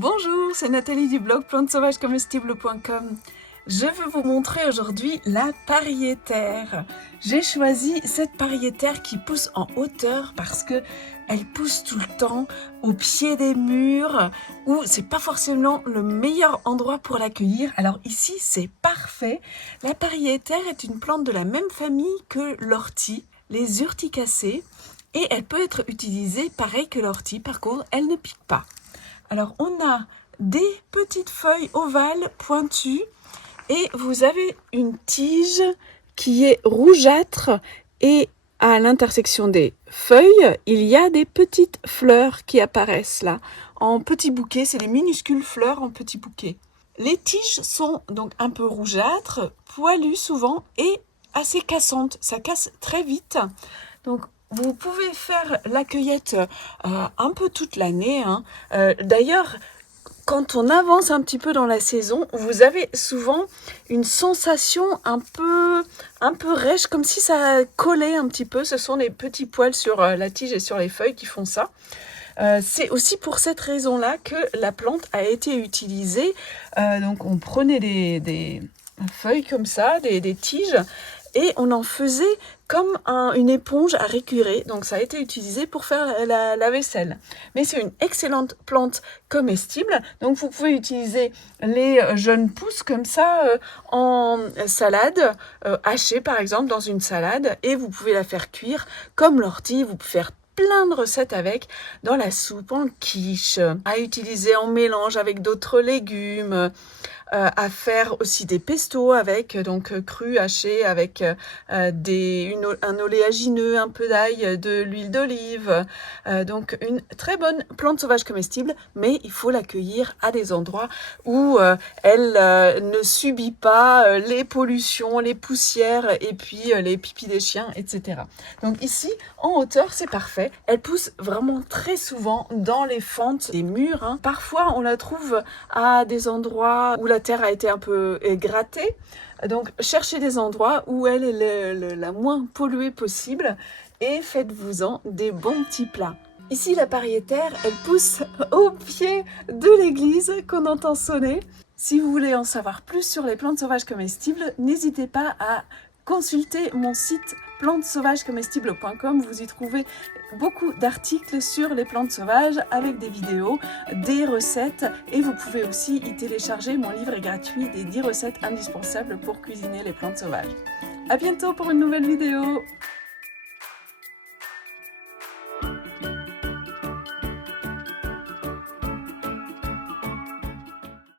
Bonjour, c'est Nathalie du blog plantesauvagescomestibles.com. Je veux vous montrer aujourd'hui la pariétaire. J'ai choisi cette pariétaire qui pousse en hauteur parce que elle pousse tout le temps au pied des murs où c'est pas forcément le meilleur endroit pour l'accueillir. Alors ici, c'est parfait. La pariétaire est une plante de la même famille que l'ortie, les urticacées, et elle peut être utilisée pareil que l'ortie. Par contre, elle ne pique pas. Alors, on a des petites feuilles ovales pointues et vous avez une tige qui est rougeâtre et à l'intersection des feuilles, il y a des petites fleurs qui apparaissent là en petits bouquets. C'est des minuscules fleurs en petits bouquets. Les tiges sont donc un peu rougeâtres, poilues souvent et assez cassantes. Ça casse très vite. Donc, vous pouvez faire la cueillette un peu toute l'année. D'ailleurs, quand on avance un petit peu dans la saison, vous avez souvent une sensation un peu rêche, comme si ça collait un petit peu. Ce sont les petits poils sur la tige et sur les feuilles qui font ça. C'est aussi pour cette raison-là que la plante a été utilisée. Donc on prenait des feuilles comme ça, des tiges, et on en faisait comme une éponge à récurer. Donc ça a été utilisé pour faire la vaisselle. Mais c'est une excellente plante comestible. Donc vous pouvez utiliser les jeunes pousses comme ça en salade, hachée par exemple dans une salade. Et vous pouvez la faire cuire comme l'ortie. Vous pouvez faire plein de recettes avec, dans la soupe, en quiche, à utiliser en mélange avec d'autres légumes, à faire aussi des pestos avec, donc cru, haché, avec un oléagineux, un peu d'ail, de l'huile d'olive. Donc une très bonne plante sauvage comestible, mais il faut l'accueillir à des endroits où elle ne subit pas les pollutions, les poussières et puis les pipis des chiens, etc. Donc ici, en hauteur, c'est parfait. Elle pousse vraiment très souvent dans les fentes des murs. Parfois, on la trouve à des endroits où la terre a été un peu grattée. Donc, cherchez des endroits où elle est la moins polluée possible et faites-vous-en des bons petits plats. Ici, la pariétaire, elle pousse au pied de l'église qu'on entend sonner. Si vous voulez en savoir plus sur les plantes sauvages comestibles, n'hésitez pas à consulter mon site plantesauvagescomestibles.com. Vous y trouvez beaucoup d'articles sur les plantes sauvages avec des vidéos, des recettes, et vous pouvez aussi y télécharger mon livre gratuit des 10 recettes indispensables pour cuisiner les plantes sauvages. À bientôt pour une nouvelle vidéo.